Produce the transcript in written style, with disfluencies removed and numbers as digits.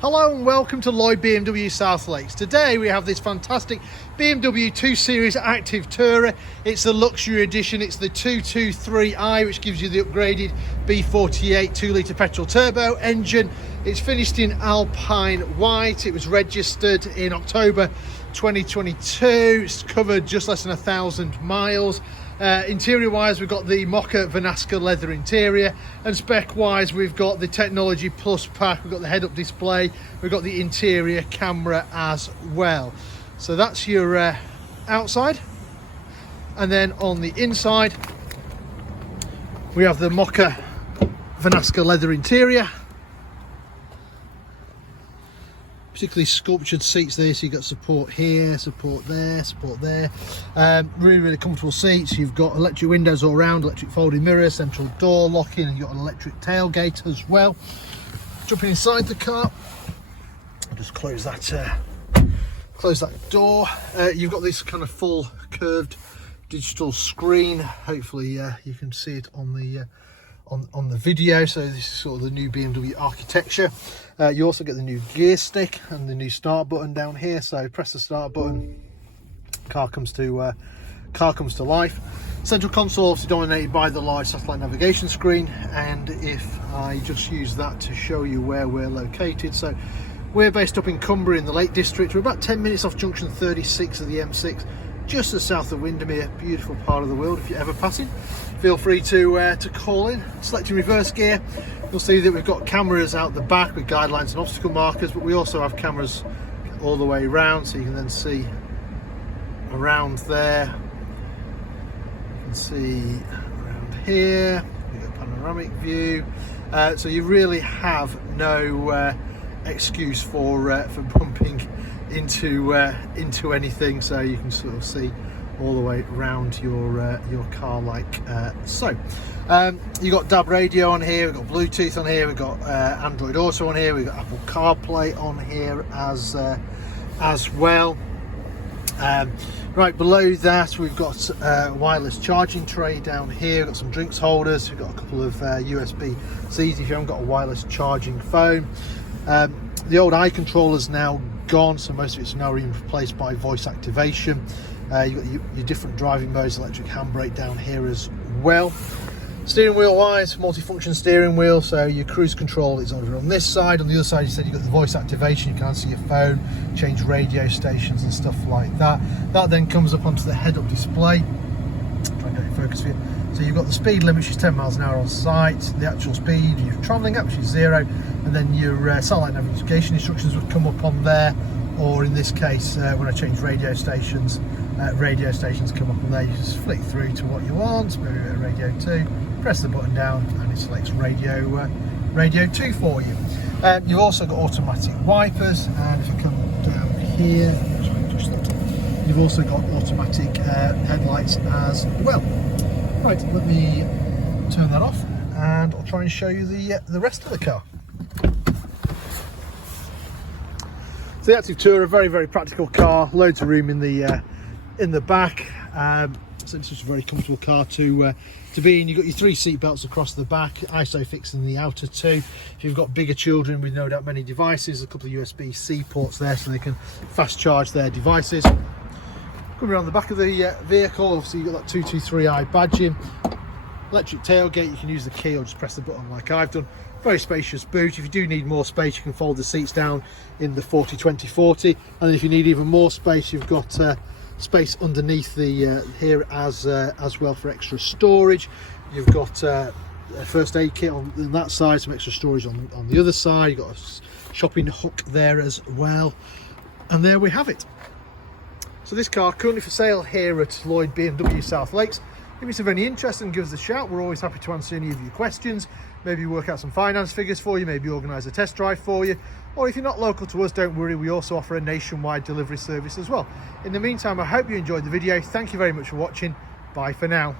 Hello and welcome to Lloyd BMW South Lakes. Today we have this fantastic BMW 2 Series Active Tourer. It's the luxury edition. It's the 223i, which gives you the upgraded B48 2-litre petrol turbo engine. It's finished in Alpine White. It was registered in October 2022. It's covered just less than 1,000 miles. Interior wise, we've got the Mocha Vernasca Leather interior, and spec wise we've got the Technology Plus pack, we've got the head-up display, we've got the interior camera as well. So that's your outside, and then on the inside we have the Mocha Vernasca Leather interior. Particularly sculptured seats there, so you've got support here, support there, support there. Really comfortable seats. You've got electric windows all around, electric folding mirror, central door locking, and you've got an electric tailgate as well. Jumping inside the car, I'll just close that door. You've got this kind of full curved digital screen. Hopefully you can see it on the video. So this is sort of the new BMW architecture. You also get the new gear stick and the new start button down here. So press the start button, car comes to life. Central console obviously dominated by the large satellite navigation screen, and if I just use that to show you where we're located, so we're based up in Cumbria in the Lake District. We're about 10 minutes off junction 36 of the M6, just to the south of Windermere. Beautiful part of the world. If you're ever passing, feel free to call in. Selecting reverse gear, you'll see that we've got cameras out the back with guidelines and obstacle markers, but we also have cameras all the way around, so you can then see around there. You can see around here. We've got a panoramic view, so you really have no excuse for bumping into anything. So you can sort of see all the way around your car like so. You got DAB radio on here, we've got Bluetooth on here, we've got Android Auto on here, we've got Apple CarPlay on here as well. Right below that we've got a wireless charging tray down here. We've got some drinks holders, we've got a couple of USB-Cs if you haven't got a wireless charging phone. The old eye controller's now gone, so most of it's now being replaced by voice activation. You've got your different driving modes, electric handbrake down here as well. Steering wheel wise, multifunction steering wheel, so your cruise control is over on this side. On the other side, you said you've got the voice activation, you can answer your phone, change radio stations and stuff like that. That then comes up onto the head-up display. Try and get it in focus for you. So you've got the speed limit, which is 10 miles an hour on site, the actual speed you're travelling at, which is 0, and then your satellite navigation instructions would come up on there, or in this case, when I change radio stations come up on there. You just flick through to what you want, maybe a radio 2, press the button down and it selects radio 2 for you. You've also got automatic wipers, and if you come down here, you've also got automatic headlights as well. Right, let me turn that off and I'll try and show you the rest of the car. So the Active Tourer, a very practical car, loads of room in the back. So it's just a very comfortable car to be in. You've got your 3 seat belts across the back, ISOFIX in the outer 2. If you've got bigger children with no doubt many devices, a couple of USB-C ports there so they can fast charge their devices. Coming around the back of the vehicle, obviously you've got that 223i badging. Electric tailgate, you can use the key or just press the button like I've done. Very spacious boot. If you do need more space, you can fold the seats down in the 40-20-40, and then if you need even more space, you've got space underneath the here as well for extra storage. You've got a first aid kit on that side, some extra storage on the other side. You've got a shopping hook there as well, and there we have it. So this car currently for sale here at Lloyd BMW South Lakes. If it's of any interest, then give us a shout. We're always happy to answer any of your questions, maybe work out some finance figures for you, maybe organise a test drive for you, or if you're not local to us, don't worry, we also offer a nationwide delivery service as well. In the meantime, I hope you enjoyed the video. Thank you very much for watching. Bye for now.